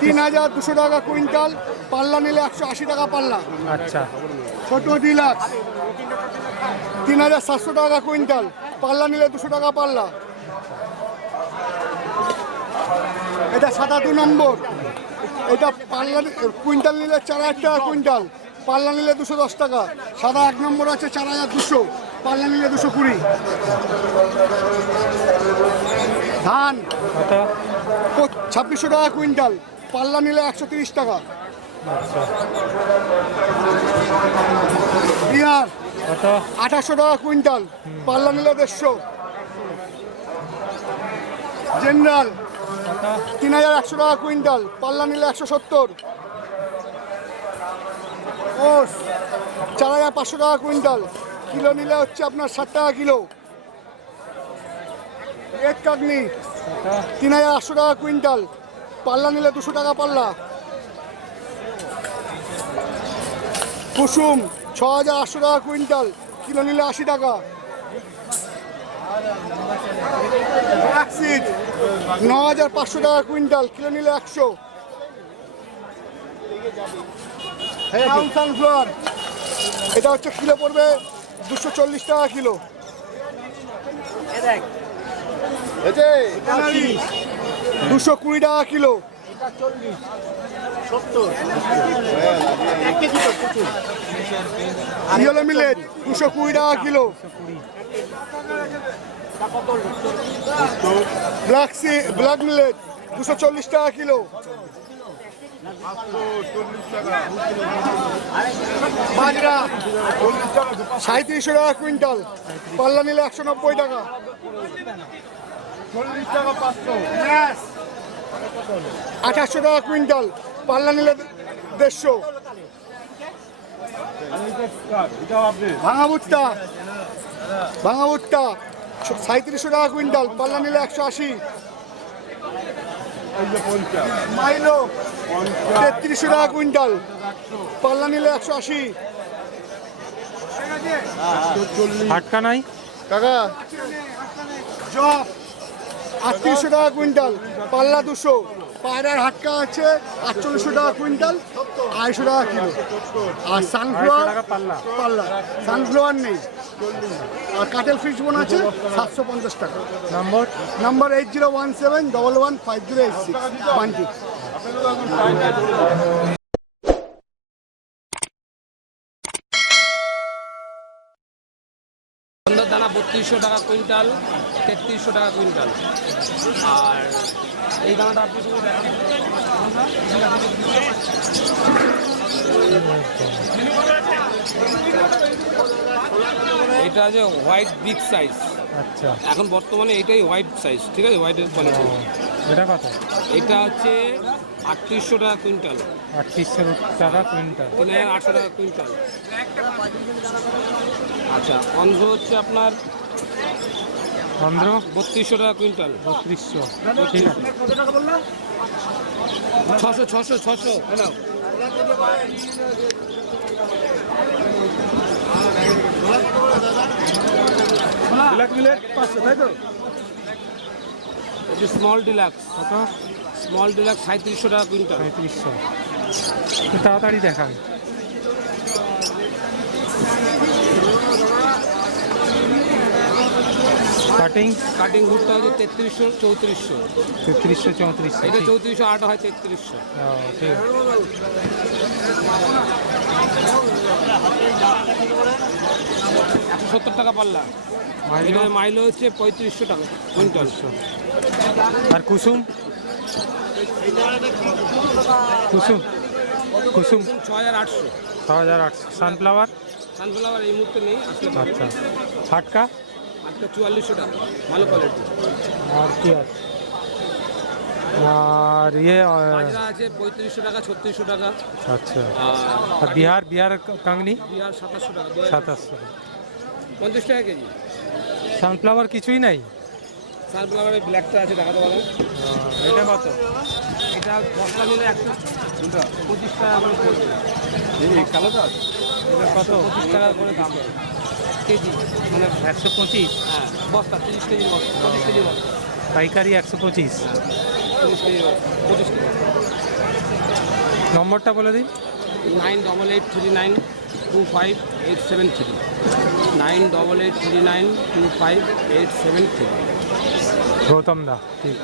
3200 টাকা কুইন্টাল, পাল্লা নিলে 180 টাকা পাল্লা। আচ্ছা, ছোট ডিলাক্স 3700 টাকা কুইন্টাল, পাল্লা নিলে 200 টাকা পাল্লা। এটা সাদা 2 নম্বর, এটা পাল্লা কুইন্টাল নিলে 4000 টাকা কুইন্টাল, পাল্লা নিলে 210 টাকা। সাদা 1 নম্বর আছে 4200, পাল্লা নিলে 220। ধান 2600 টাকা কুইন্টাল, পাল্লা নিলে 130 টাকা। বিহার 2800 টাকা কুইন্টাল, পাল্লা নিলে 150। জেনারেল 3100 টাকা কুইন্টাল, পাল্লা নিলে 170। ওস 4500 টাকা কুইন্টাল, কিলো নিলে হচ্ছে আপনার 60 টাকা কিলো। এক কাগনি 3800 টাকা কুইন্টাল, পাল্লা নিলে 200 টাকা পাল্লা। কুসুম 6800 টাকা কুইন্টাল, কিলো নিলে 80 টাকা। 9500 টাকা কুইন্টাল, কিলো নিলে 100। সানফ্লাওয়ার এটা হচ্ছে কিলো পড়বে 240 টাকা কিলো। 220 টাকা কিলো। ইয়েলো মিলেট 220 টাকা কিলো। ব্ল্যাক মিলেট 240 টাকা কিলো। বাজরা 3700 টাকা কুইন্টাল, পাল্লা নিলে 190 টাকা। 2800 টাকা কুইন্টাল, পাল্লা নিলে 150। ভাঙা ভুট্টা 3700 টাকা কুইন্টাল, পাল্লা নিলে 180। মাইলো 3300 টাকা কুইন্টাল, পাল্লা নিলে 180। আটকা নাই কাকা জব 3800 টাকা কুইন্টাল, পাল্লা 200। পায়রার হাটকা আছে 4800 টাকা কুইন্টাল, 250 টাকা কিলো। আর সানফ্লাওয়ার পাল্লা, সানফ্লাওয়ার নেই। আর কাটেল ফিশ বোন আছে 750 টাকা। নাম্বার 8017115086 বান্টি। দানা 3200 টাকা কুইন্টাল, 3300 টাকা কুইন্টাল। আর এই দানাটা আপনি এটা যে হোয়াইট বিগ সাইজ। আচ্ছা, এখন বর্তমানে এটাই হোয়াইট সাইজ, ঠিক আছে, হোয়াইটের কোয়ালিটি। এটা কত? এটা হচ্ছে 3800 টাকা কুইন্টাল। 3800 টাকা কুইন্টাল, 3800 টাকা কুইন্টাল। আচ্ছা, অন্ধ্র হচ্ছে আপনার 3200 টাকা কুইন্টাল। 3200, ঠিক আছে। 600 হ্যালো। স্মল ডিলাক্স কত? স্মল ডিলাক্স 3700 টাকা কুইন্টাল। 3500, তাড়াতাড়ি দেখান। কাটিং ভুট্টা হচ্ছে 3300 3400। 3300 3400, এটা 3400, আটা হয় 3300। ঠিক আছে। 170 টাকা পাল্লা। মাইলো হচ্ছে 3500 টাকা কুইন্টাল। আর কুসুম 6800। 6800। সানফ্লাওয়ার এই মুহূর্তে নেই। আচ্ছা, হাটকা 4400 টাকা, ভালো কোয়ালিটি। আর কি আছে? আর বাজরা আছে 3500 টাকা, 3600 টাকা। আচ্ছা, আর বিহার কাংনি 2700 টাকা। 2700, 50 টাকা কেজি। সানফ্লাওয়ার কিছুই নাই। সানফ্লাওয়ারের ব্ল্যাকটা আছে, দেখাতে পারেন। এটা কত? এটা বস্তা নিলে 125 টাকা করে পড়বে। কালোটা এটা কত? 25 টাকা করে দাম কেজি, মানে 125। হ্যাঁ, বস্তা 30 কেজি বস্তা, 25 কেজি বস্তা। পাইকারি 125। 25 কিলো। নম্বরটা বলে দিন। 9883925873 9883925873। গৌতম দা, ঠিক।